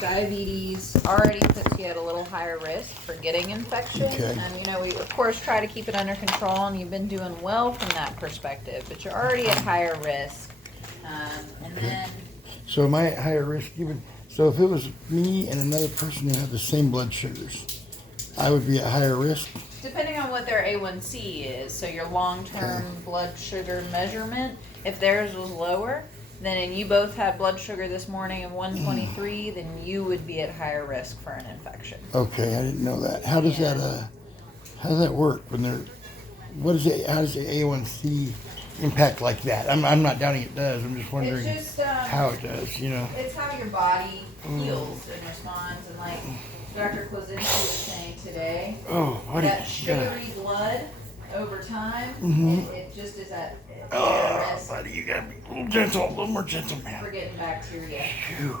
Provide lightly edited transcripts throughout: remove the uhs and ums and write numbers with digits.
diabetes already puts you at a little higher risk for getting infection. Okay. And, you know, we, of course, try to keep it under control, and you've been doing well from that perspective, but you're already at higher risk. And then, So am I at higher risk even? So if it was me and another person who had the same blood sugars, I would be at higher risk? depending on what their A1C is, so your long-term blood sugar measurement, if theirs was lower, then and you both had blood sugar this morning of 123, then you would be at higher risk for an infection. Okay, I didn't know that. How does that work when they're, what is it, how does the A1C impact like that? I'm not doubting it does, I'm just wondering It's just, how it does, you know? it's how your body heals and responds, and like Dr. Kwasinski was saying today, Oh, what do you that sugary blood over time, it just is at Oh, risk buddy, you gotta be a little gentle, a little more gentle, for man. getting bacteria. Shoot.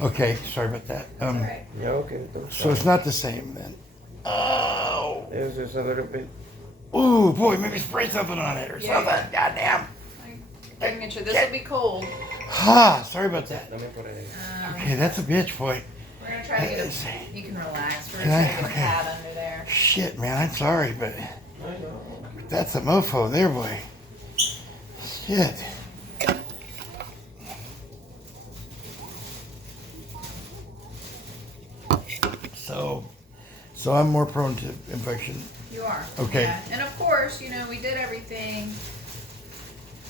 Okay, sorry about that. All right. Yeah, okay. So it's not the same then. Oh. It's just a little bit. Ooh, boy, maybe spray something on it or something. Goddamn. I can get you. This will be cold. Ha, sorry about that. Let me put it in. Okay, that's a bitch, boy. We're gonna try to get a. You can relax. We're Can gonna I? try to get a Okay. pad under there. Shit, man, I'm sorry, but I know. that's a mofo there, boy. Shit. So I'm more prone to infection. You are. Okay. Yeah. And of course, you know, we did everything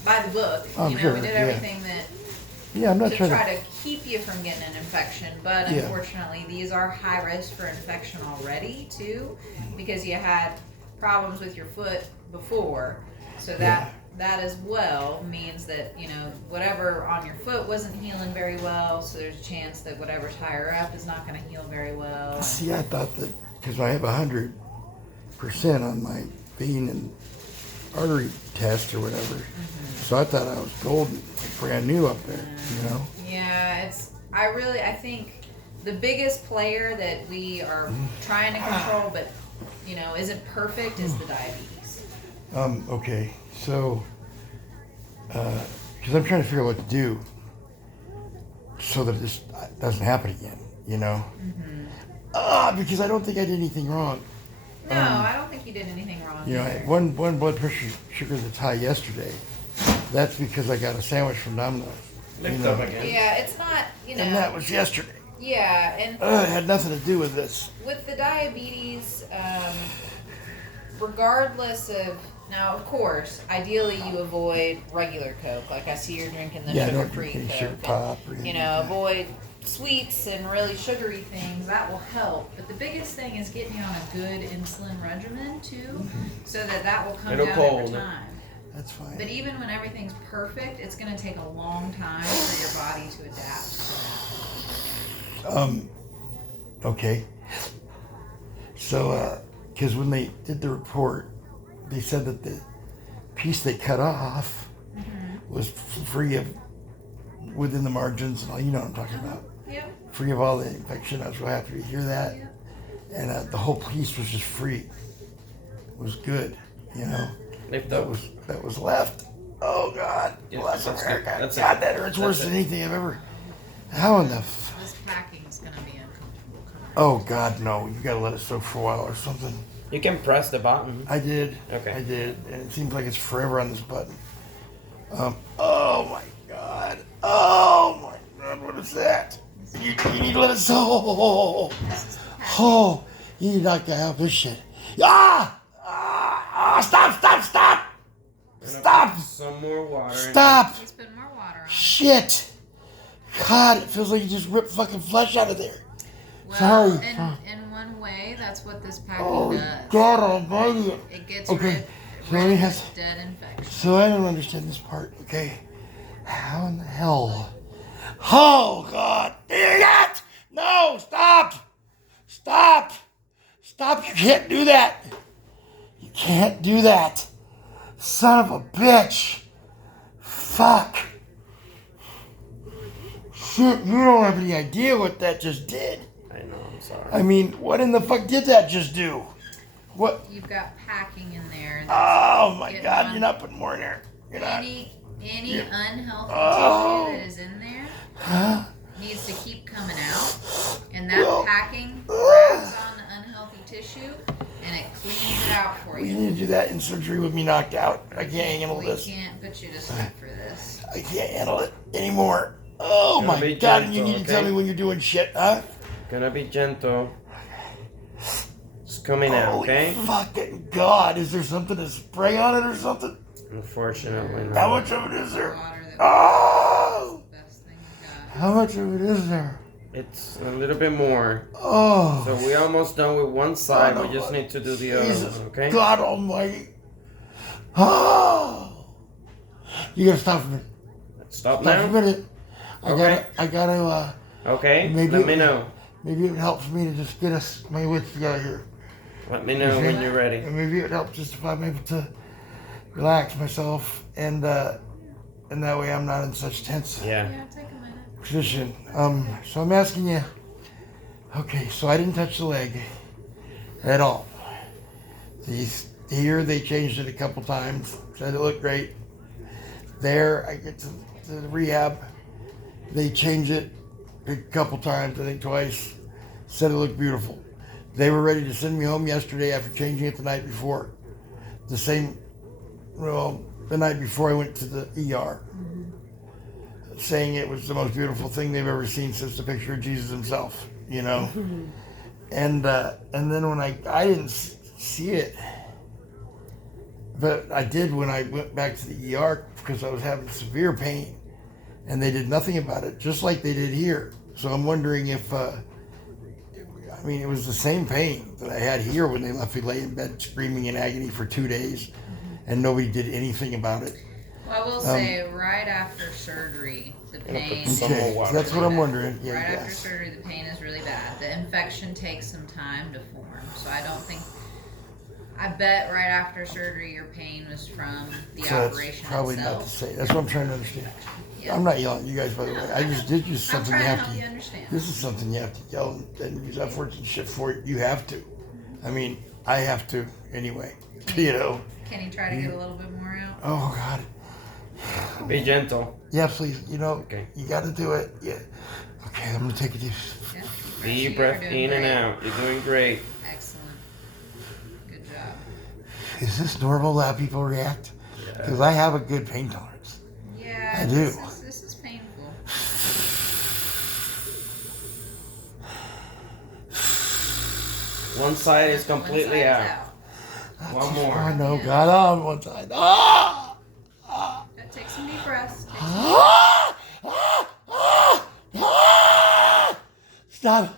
by the book. I'm You know, sure, we did yeah. everything that Yeah, I'm not to trying try to keep you from getting an infection, but Yeah. unfortunately, these are high risk for infection already too, because you had problems with your foot before. So that as well means that, you know, whatever on your foot wasn't healing very well, so there's a chance that whatever's higher up is not going to heal very well. See, I thought that because I have 100% on my vein and artery test or whatever, so I thought I was golden, like brand new up there, you know? Yeah, I think the biggest player that we are trying to control, but, you know, isn't perfect is the diabetes. Okay, so, because I'm trying to figure out what to do so that this doesn't happen again, you know? Because I don't think I did anything wrong. No, I don't think you did anything wrong. You know, I either. had one blood pressure sugar that's high yesterday. That's because I got a sandwich from Domino's. Lift up again. Yeah, it's not, you know. And that was yesterday. Yeah, and It had nothing to do with this. with the diabetes, regardless of, now of course, ideally you avoid regular Coke. Like I see you're drinking the Yeah, don't sugar-free drink any Coke. sugar pop or and, anything you know, like that. avoid sweets and really sugary things. That will help. But the biggest thing is getting you on a good insulin regimen too, so that will come It'll down over cold. time. That's fine. But even when everything's perfect, it's going to take a long time for your body to adapt to that. Okay. So, because when they did the report, they said that the piece they cut off was free of, within the margins and all, you know what I'm talking about. Yep. Free of all the infection. I was real happy to hear that. Yep. And the whole piece was just free. It was good, you know. Lift That up. was left. Oh God, Yeah, bless that's America. good. That's God, it. that hurts worse That's than it. anything I've ever. How in the? This packing is going to be uncomfortable. Oh God, no! You gotta let it soak for a while or something. You can press the button. I did. Okay. I did, and it seems like it's forever on this button. Oh my God. Oh my God. What is that? You need to let it soak. Oh, you need to knock that out. This shit. Stop! Stop! Stop! Stop! Some more water. Stop! Let's put more water on it. Shit! God, it feels like you just ripped fucking flesh out of there. Well, Sorry. in one way, that's what this packing Oh does. God Almighty! It gets Okay, so rid let me of have- dead infection. So I don't understand this part. Okay, how in the hell? Oh God! Dang it! No! Stop! Stop! Stop! You can't do that! You can't do that! Son of a bitch! Fuck! Shit! You don't have any idea what that just did. I know, I'm sorry. I mean, what in the fuck did that just do? What? You've got packing in there. Oh my Getting God! on- You're not putting more in there. You're not. Any Yeah. unhealthy Oh. tissue that is in there Huh? needs to keep coming need to do that in surgery with me knocked out. I can't handle We this. can't put you to sleep for this. I can't handle it anymore. Oh Gonna my be God! And you gentle, need to tell me okay? when you're doing shit, huh? Gonna be gentle. It's coming out, Holy okay? fucking God! Is there something to spray on it or something? Unfortunately, How no. much of it is there? Water that Oh! best thing you got. How much of it is there? It's a little bit more. Oh! So we almost done with one side. Oh, We just need to do the other Jesus one, okay? God Almighty! Oh! You gotta stop for a minute. Stop Stop for a now. minute. Okay. I gotta. Okay. Maybe Let me know. Maybe it would help for me to just get my wits together here. Let me know when you're ready. And maybe it would help just if I'm able to relax myself and that way I'm not in such tense Yeah. Yeah, take a minute. position. So I'm asking you. Okay, so I didn't touch the leg at all. Here they changed it a couple times. Said it looked great. There I get to the rehab. They changed it a couple times, I think twice. Said it looked beautiful. They were ready to send me home yesterday after changing it the night before. The night before I went to the ER. Saying it was the most beautiful thing they've ever seen since the picture of Jesus himself, you know? And then when I didn't see it, but I did when I went back to the ER because I was having severe pain. And they did nothing about it, just like they did here. So I'm wondering if, it was the same pain that I had here when they left me lay in bed screaming in agony for 2 days, and nobody did anything about it. Well, I will say, right after surgery, the pain. put some more Okay, water. that's what I'm wondering. Right Yeah, after yes. surgery, the pain is really bad. The infection takes some time to form, so I don't think. I bet right after surgery, your pain was from the So that's operation probably not itself. to say. That's what I'm trying to understand. Yeah. I'm not yelling at you guys, by the way. I just did use I'm something trying you to have help to. you understand. This is something you have to yell and use F words and shit for. You have to. I mean, I have to anyway. You know. Can you try to get a little bit more out? Oh God. Be gentle. Yeah, please. You know, Okay. you got to do it. Yeah. Okay, I'm gonna take a deep. Yeah. Deep You breath are doing in and great. out. You're doing great. Excellent. Good job. Is this normal how people react? Yeah. Because I have a good pain tolerance. Yeah, I do. This is painful. One side is One completely side is out. One more. I know, God, on one side. Ah! Take some deep breaths. Ah! Ah! Ah! Ah! Stop.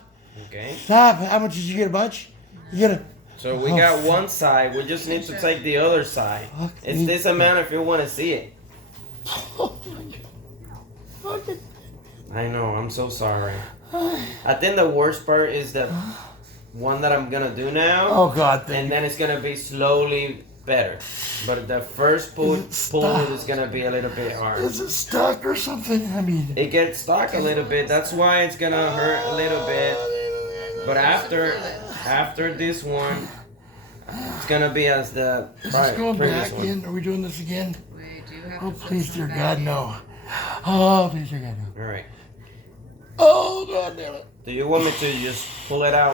Okay. Stop. How much did you get? A bunch? You get a. So we Oh, got fuck. one side. We just need to take the other side. Fuck It's me. this amount if you want to see it. Oh my God. I know. I'm so sorry. I think the worst part is the one that I'm gonna do now, Oh God. Thank and you. then it's gonna be slowly better. But the first pull is gonna be a little bit hard. Is it stuck or something? I mean. It gets stuck a little bit. That's why it's gonna hurt a little bit. But after this one, it's gonna be as the Is this going previous back one. in? Are we doing this again? We do have Oh, to put please, some dear back God, in. no. Oh, please, dear God, no. All right. Oh, God damn it. Do you want me to just pull it out?